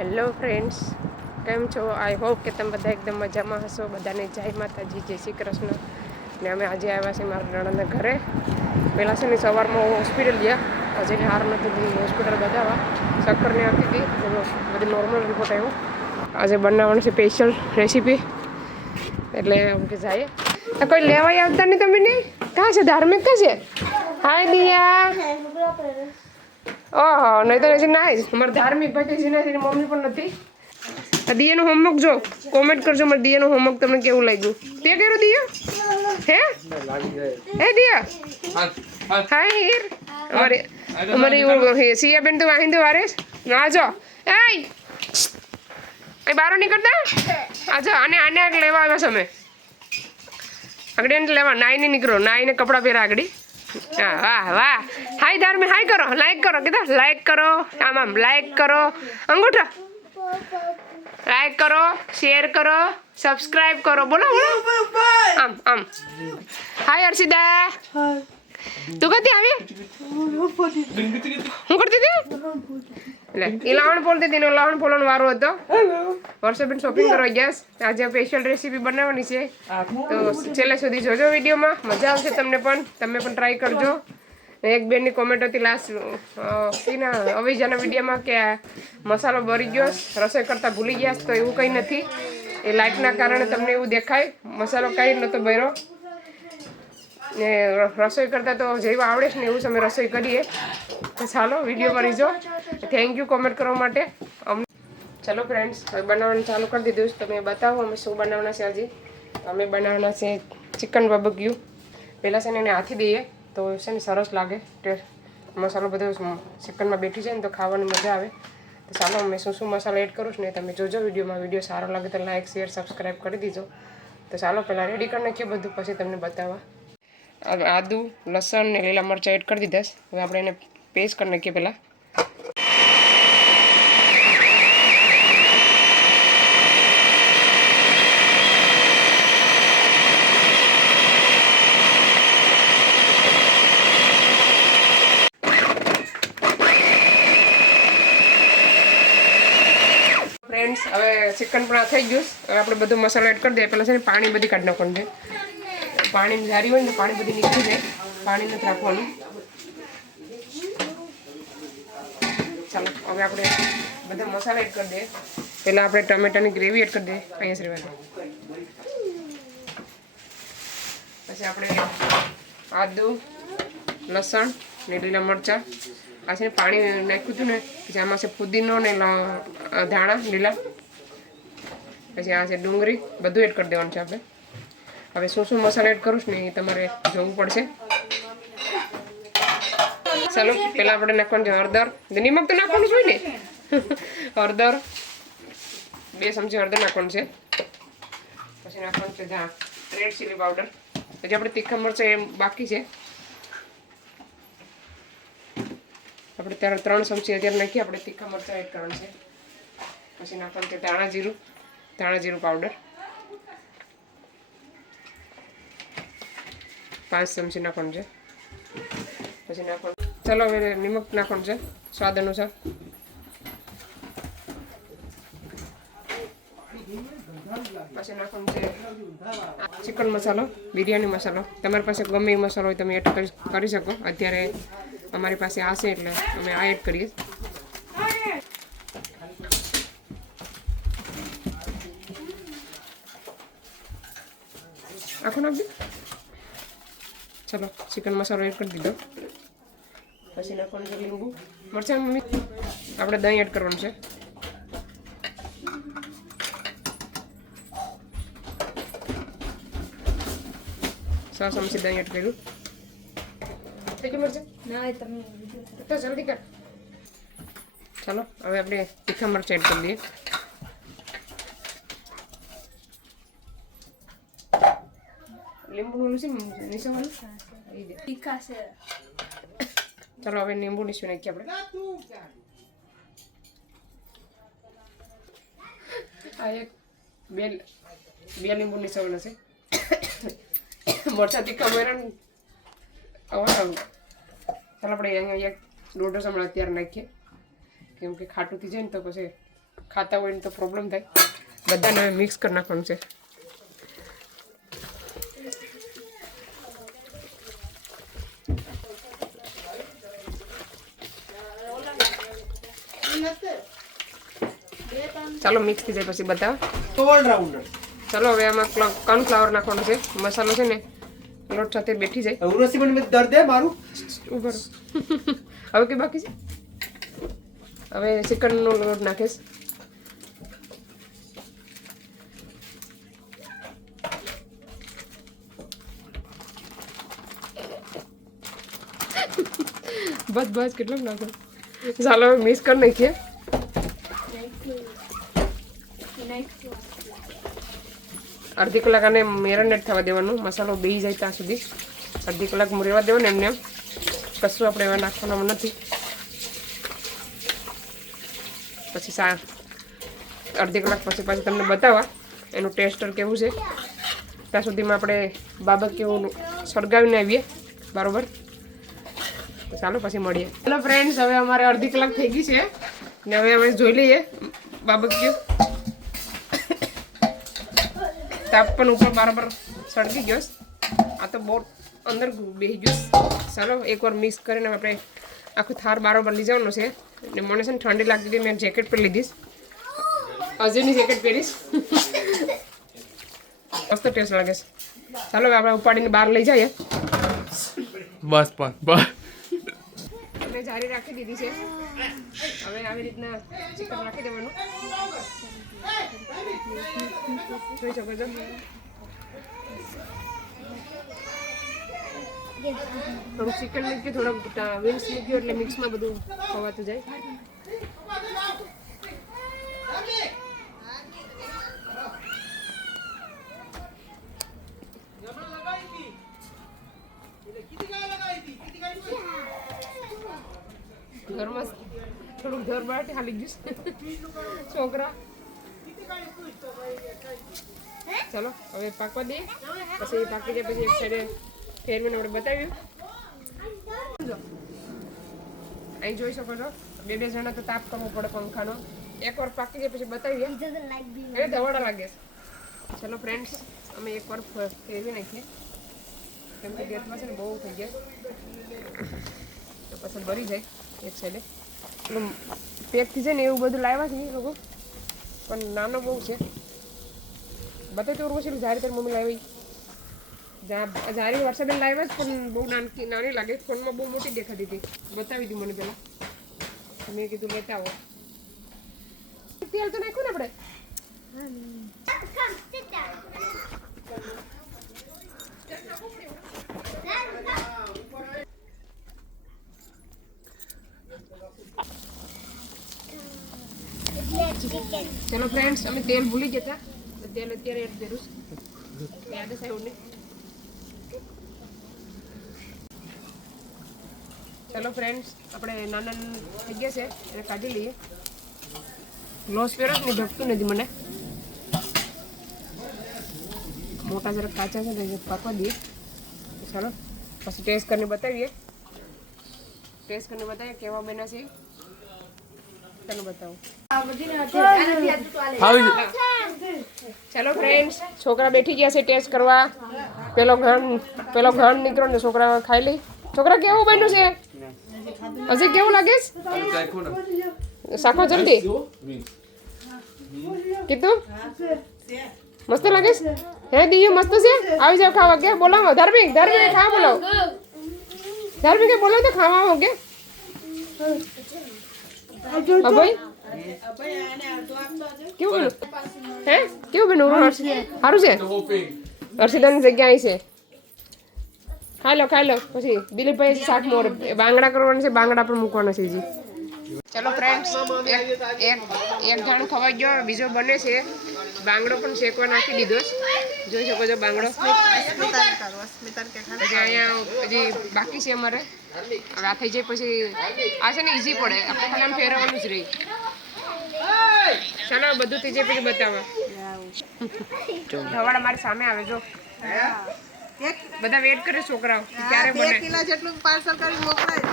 Hello friends, કેમ છો? I hope કે તમે બધા એકદમ મજામાં હશો. બધાને જય માતાજી, જય શ્રી કૃષ્ણ. ને અમે આજે આવ્યા છીએ મારા નણંદના ઘરે. પહેલાં છે ને સવારમાં હું હોસ્પિટલ ગયા, આજે હાર નથી હોસ્પિટલ બતાવવા, ચક્કરની આવતી હતી, બધી નોર્મલ રિપોર્ટ આવ્યો. આજે બનાવવાનું છે સ્પેશિયલ રેસીપી, એટલે એમ કે જાય કોઈ લેવાય આવતા નહીં તમે નહીં. કાં છે ધાર્મિક? કાં છે? હાય દિયા. ઓહો, નહીં તો હજી ના જ અમારે ધાર્મિક ભાઈ હજી નથી, મમ્મી પણ નથી. દિયાનું હોમવર્ક જો કોમેન્ટ કરજો, મારે દિયાનું હોમવર્ક તમને કેવું લાગ્યું. તે કર્યું દિયા? હે દિયા? હાય હીર. અમારી સિયા બેન તો વાહિંદો વારે ના જો એ બારો નીકળતા આજો આને લેવા આવ્યા છે અમે. આગળ એને લેવા નાઈને નીકળો, નાઈને કપડાં પહેરા આગળ. હા વાહ વાહ. હાય ધાર્મિક, હાય કરો, લાઈક કરો, કીધા લાઈક કરો, આમ લાઈક કરો, અંગૂઠા લાઈક કરો, શેર કરો, સબસ્ક્રાઇબ કરો, બોલો બોલો આમ આમ. હાય હર્ષિદા, તું ક્યાંથી આવી? હું કરતી હતી એટલે એ લાવણ બોલતી હતી, લાવણ બોલવાનો વારો હતો. વર્ષોબેન શોપિંગ કરવા ગયા. આજે સ્પેશિયલ રેસીપી બનાવવાની છે, તો છેલ્લે સુધી જોજો વિડીયોમાં, મજા આવશે તમને પણ, તમે પણ ટ્રાય કરજો. એક બેનની કોમેન્ટ હતી લાસ્ટ અવીજાના વિડીયોમાં કે મસાલો બળી ગયો, રસોઈ કરતાં ભૂલી ગયા, તો એવું કંઈ નથી. એ લાઇટના કારણે તમને એવું દેખાય, મસાલો કાંઈ નહોતો બળ્યો ને રસોઈ કરતાં તો જેવું આવડે છે ને એવું અમે રસોઈ કરીએ. તો ચાલો વિડીયોમાં રહીજો. થેન્ક યુ કોમેન્ટ કરવા માટે. ચલો ફ્રેન્ડ્સ, હવે બનાવવાનું ચાલુ કરી દીધું. તમે બતાવો અમે શું બનાવવાના છે. આજે અમે બનાવવાના છે ચિકન બાર્બેક્યુ. પહેલાં છે ને એને હાથી દઈએ તો છે ને સરસ લાગે, ટેસ્ટ મસાલો બધો ચિકનમાં બેઠી જાય ને તો ખાવાની મજા આવે. તો ચાલો અમે શું શું મસાલો એડ કરું છું ને તમે જોજો વિડીયોમાં. વિડીયો સારો લાગે તો લાઇક શેર સબસ્ક્રાઈબ કરી દીજો. તો ચાલો પહેલાં રેડી કરી નાખીએ બધું, પછી તમને બતાવવા. હવે આદુ લસણ ને લીલા મરચાં એડ કરી દીધા. હવે આપણે એને પેસ્ટ કરી નાખીએ પહેલાં. ફ્રેન્ડ્સ, હવે ચિકન પણ થઈ ગયું. હવે આપણે બધો મસાલો એડ કરી દઈએ. પહેલાં છે ને પાણી બધી કાઢી નાખવાનું છે. પાણી જારી હોય ને તો પાણી બધી નીકળી જાય, પાણી નથી રાખવાનું. ચાલો હવે આપણે બધા મસાલા એડ કરી દઈએ. પહેલાં આપણે ટમેટાની ગ્રેવી એડ કરી દઈએ. અહીંયા શ્રીવાદી. પછી આપણે આદુ લસણ ને લીલા મરચાં, આ છે ને પાણી નાખ્યું હતું ને, પછી આમાં છે ફુદીનો ને ધાણા લીલા, પછી આ છે ડુંગળી, બધું એડ કરી દેવાનું છે આપણે. હવે શું શું મસાલા એડ કરું છું ને એ તમારે જોવું પડશે. ચાલો પહેલાં આપણે નાખવાનું છે હળદર. નિમક તો નાખવાનું જ હોય ને. હળદર 2 ચમચી હળદર નાખવાનું છે. પછી નાખવાનું છે રેડ ચીલી પાવડર. પછી આપણે તીખા મરચાં એ બાકી છે, આપણે ત્યારે 3 ચમચી અત્યારે નાખીએ. આપણે તીખા મરચાં એડ કરવાનું છે. પછી નાખવાનું છે ધાણા જીરું પાવડર 5 ચમચી નાખવાનું છે. પછી નાખવાનું, ચાલો હવે નિમક નાખવાનું છે સ્વાદ અનુસાર. પછી નાખવાનું છે ચિકન મસાલો, બિરયાની મસાલો. તમારી પાસે ગમે એ મસાલો હોય તમે એડ કરી શકો. અત્યારે અમારી પાસે આ છે એટલે અમે આ એડ કરીએ. આખું નાખી દે. ચલો ચિકન મસાલો એડ કરી દીધો. પછી નાખવાનું છે લીંબુ મરચાં. આપણે દહીં એડ કરવાનું છે. સો ચમચી દહીં એડ કર્યું. થઈ ગયું મરચાં? ના તમે તો જલ્દી કર. ચાલો હવે આપણે તીખા મરચાં એડ કરી દઈએ. લીંબુ નીસવાનું તીખા છે. ચાલો હવે લીંબુ નીસવી નાખીએ આપણે. આ બે લીંબુ નીસવાના છે. મરચાં તીખા મેરા ચાલો આપણે અહીંયા 1.5 ચમચી અત્યારે નાખીએ, કેમ કે ખાટું થઈ જાય ને તો પછી ખાતા હોય ને તો પ્રોબ્લેમ થાય. બધાને મિક્સ કરી નાખવાનું છે. ચાલો મિક્સ થઈ જાય પછી બતાવો. ચાલો હવે આમાં કોર્નફ્લાવર નાખવાનું છે. મસાલો છે ને લોટ સાથે બેઠી જાય. ઉભો હવે કે બાકી છે. હવે ચિકનનો લોટ નાખીશ. બસ કેટલો નાખો. ચાલો હવે મિક્સ કરી નાખીએ. અડધી કલાક આને મેરિનેટ થવા દેવાનું. મસાલો બેસી જાય ત્યાં સુધી અડધી કલાક રહેવા દેવાનું. એમને એમ કશું આપણે એમાં નાખવાનું નથી. પછી અડધી કલાક પછી તમને બતાવવા એનું ટેસ્ટર કેવું છે. ત્યાં સુધીમાં આપણે બાબકીયું સળગાવીને આવીએ બરાબર. તો ચાલો પછી મળીએ. હેલો ફ્રેન્ડ્સ, હવે અમારે અડધી કલાક થઈ ગઈ છે ને હવે અમે જોઈ લઈએ બાબકીયું. તાપ પણ ઉપર બરાબર સળગી ગયો. આ તો બહુ અંદર બેસી ગયું. ચાલો એકવાર મિક્સ કરીને આપણે આખું થાર બરાબર લઈ જવાનું છે. ને મને છે ને ઠંડી લાગતી હતી, મેં જેકેટ પહેરી લીધીશ. અજયની જેકેટ પહેરીશ. મસ્ત ટેસ્ટ લાગે છે. ચાલો આપણે ઉપાડીને બહાર લઈ જઈએ. બસ મેં જારી રાખી દીધી છે. હવે આવી રીતના ચિકન રાખી દેવાનું. જોઈ શકો છો. થોડું ચિકન મૂક્યું, થોડુંક વિંગ્સ મૂક્યું એટલે મિક્સમાં બધું ખવાતું જાય. ઘરમાં થોડુંક ઘર બાટી હાલી ગયું છોકરા. ચાલો હવે પાકવા દઈએ. પછી પાકી જાય પછી એક સાઈડે ફેરવીને આપણે બતાવ્યું. અહીં જોઈ શકો છો બે જણા તો તાપ કરવો પડે પંખાનો. એકવાર પાકી જાય પછી બતાવીએ. એ ધવાડા લાગે. ચલો ફ્રેન્ડ્સ, અમે એકવાર ફેરવી નાખીએ કેમ કે ગેસમાં છે ને બહુ થઈ ગયા તો પછી ભરી જાય એક સાઈડે. પેલું પેક થઈ જાય ને એવું બધું લાવ્યા છે એ લોકો, પણ નાનો બહુ છે. બતાવી તો ઓછું જારી તારી મમ્મી લાવી. જારી વરસાદ લાવ્યા જ પણ બહુ નાની લાગે. ફોનમાં બહુ મોટી દેખાતી હતી. બતાવી હતી મને પેલા. મેં કીધું લેતા આવો. તેલ તો નાખ્યું ને આપણે. ચલો ફ્રેન્ડ્સ, અમે તેલ ભૂલી ગયા હતા. તેલ અત્યારે એડ કર્યું. યાદ છે એવું નહીં. ચલો ફ્રેન્ડ્સ, આપણે નાના થઈ ગયા છે એટલે કાઢી લઈએ. લોસ પહેરો ને ઢકતું નથી મને. મોટા જરાક કાચા છે ને પાકવા દઈએ. ચાલો પછી ટેસ્ટ કરીને બતાવીએ. કેવા બન્યા છે તને બતાવું. ચાલો ફ્રેન્ડ્સ, છોકરા બેઠી ગયા છે ટેસ્ટ કરવા. પેલો ઘણ નીકળો ને છોકરા ખાઈ લઈ. છોકરા કેવું બન્યું છે? હજી કેવું લાગે છે? શાખો જલ્દી કીધું મસ્ત લાગે છે. હે દીયું મસ્ત છે. આવી જાવ ખાવા. કે બોલાવો ધાર્મિક ખાવા બોલાવો. ધાર્મિક બોલાવો તો ખાવા આવો કે ભાઈ. કેવું બન્યું? હે કેવું બન્યું? સારું છે. હર્ષિદાની જગ્યા અહીં છે. ખાઈ લો પછી દિલીપભાઈ શાક મોર બાંગડા કરવાના છે. બાંગડા પણ મૂકવાના છે જી. ચલો ફ્રેન્ડ્સ, એક ઘણ ખવાઈ ગયો, બીજો બને છે. બાંગડો પણ શેકવા નાખી દીધો. જોઈ શકો છો બાંગડો. પછી અહીંયા હજી બાકી છે અમારે. હવે આ થઈ જાય પછી આ છે ને ઈઝી પડે. આપણે ખાલી આમ ફેરવવાનું જ રહી. ચાલો બધું થઈ જાય પછી બતાવો. ધવાડા મારી સામે આવે જો. બધા વેટ કરે છોકરાઓ ક્યારે બને. 2 કિલો જેટલું પાર્સલ કરી મોકલાય.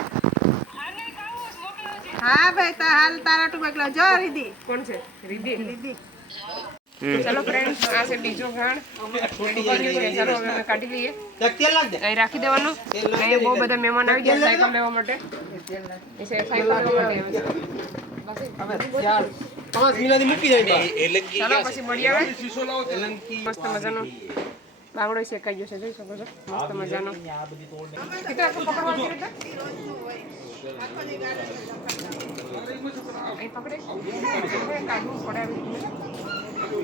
હા ભાઈ તા હાલ તારા ટુ બકલા જો રીધી કોણ છે? રીધી. રીધી ચલો ફ્રેન્ડ, આ છે બીજો ઘાણ. ચાલો હવે અમે કાઢી લઈએ. અહીં રાખી દેવાનું. અહીં બહુ બધા મહેમાન આવી ગયા સાયકલ લેવા માટે. એ છે સાયકલ લેવા માટે ચાલો પછી મળી આવે. મસ્ત મજાનો બાંગડો શેકાઈ ગયો છે, જોઈ શકો છો. મસ્ત મજાનો. કેટલા પકડવાનું છે રીતે? અહીં પકડે કાઢવું પડે આવી રીતે.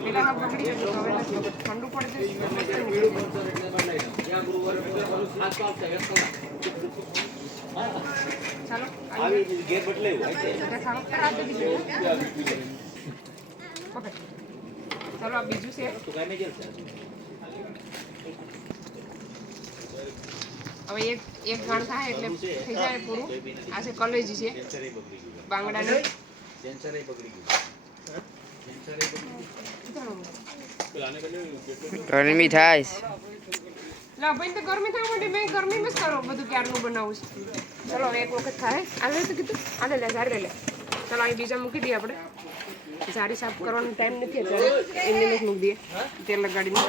પેલા હા પકડી ગયું, હવે નથી. ઠંડુ પડે ચાલો ચાલો આ બીજું છે. હવે એક ઘાણ થાય એટલે થઈ જાય પૂરું. આ છે કલેજી છે બાંગડાની. ગરમી થાય લા ભાઈ તો ગરમી થવા માટે મેં ગરમીમાં જ કરો બધું ક્યારનું બનાવું છું. ચલો હવે એક વખત થાય. આવે તો કીધું આલે લે ઝાડ લે. ચલો અહીં બીજા મૂકી દઈએ આપણે. ઝાડી સાફ કરવાનો ટાઈમ નથી અત્યારે, એમને જ મૂકી દઈએ તેલ લગાડીને.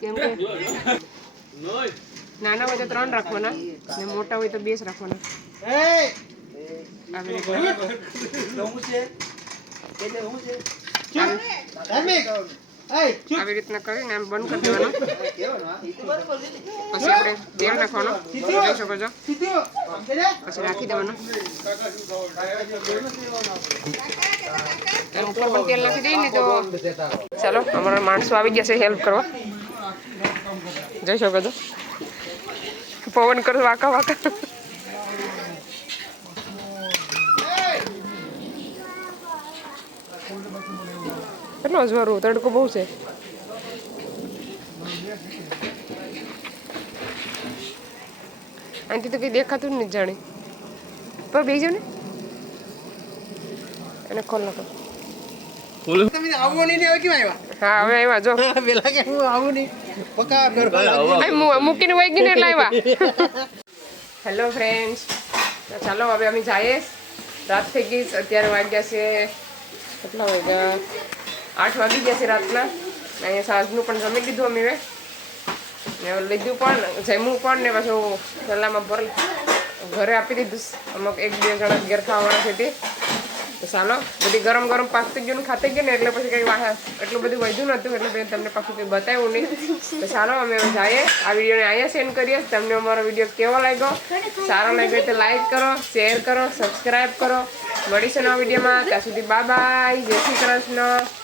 કેમ કે નાના હોય તો 3 રાખવાના ને મોટા હોય તો 2 જ રાખવાના. આવી રીતના કરીને એમ બંધ કરી દેવાનું. પછી આપણે તેલ નાખવાનું, જોઈ શકો છો. પછી રાખી દેવાનું. એમ ઉપર પણ તેલ નાખી દઈએ ને તો ચાલો અમારા માણસો આવી ગયા છે હેલ્પ કરવા. જોઈ શકો છો પવન કરો વાંકા વાંકા. કેટલો અજવાળું, તડકો બહુ છે. અહીંથી તો કઈ દેખાતું જ નથી જાણે. પર બેજો ને એને ખોલ નાખો. હા હવે આવ્યા જો. મૂકીને વહી ગઈ ને એટલે આવ્યા. હેલો ફ્રેન્ડ્સ, ચાલો હવે અમે જઈએ. રાત થઈ ગઈ, અત્યારે વાગ્યા છે કેટલા વાગ્યા? 8 વાગી ગયા છે રાતના. અહીંયા સાંજનું પણ જમી લીધું અમે. લીધું પણ જમ્યું પણ ને પાછું ગલામાં ભર ઘરે આપી દીધું. અમુક 1-2 જણા ઘેર ખાવાના છે તે. ચાલો બધી ગરમ ગરમ પાકતી ગયું ને ખાતી ગયું ને એટલે પછી કંઈ એટલું બધું વધ્યું નહોતું એટલે મેં તમને પાછું કંઈ બતાવ્યું નહીં. તો ચાલો અમે જઈએ. આ વિડીયોને અહીંયા સેન્ડ કરીએ. તમને અમારો વિડીયો કેવો લાગ્યો? સારો લાગ્યો તો લાઈક કરો, શેર કરો, સબસ્ક્રાઈબ કરો. મળીશું નવા વિડીયોમાં. ત્યાં સુધી બાય બાય, જય શ્રી કૃષ્ણ.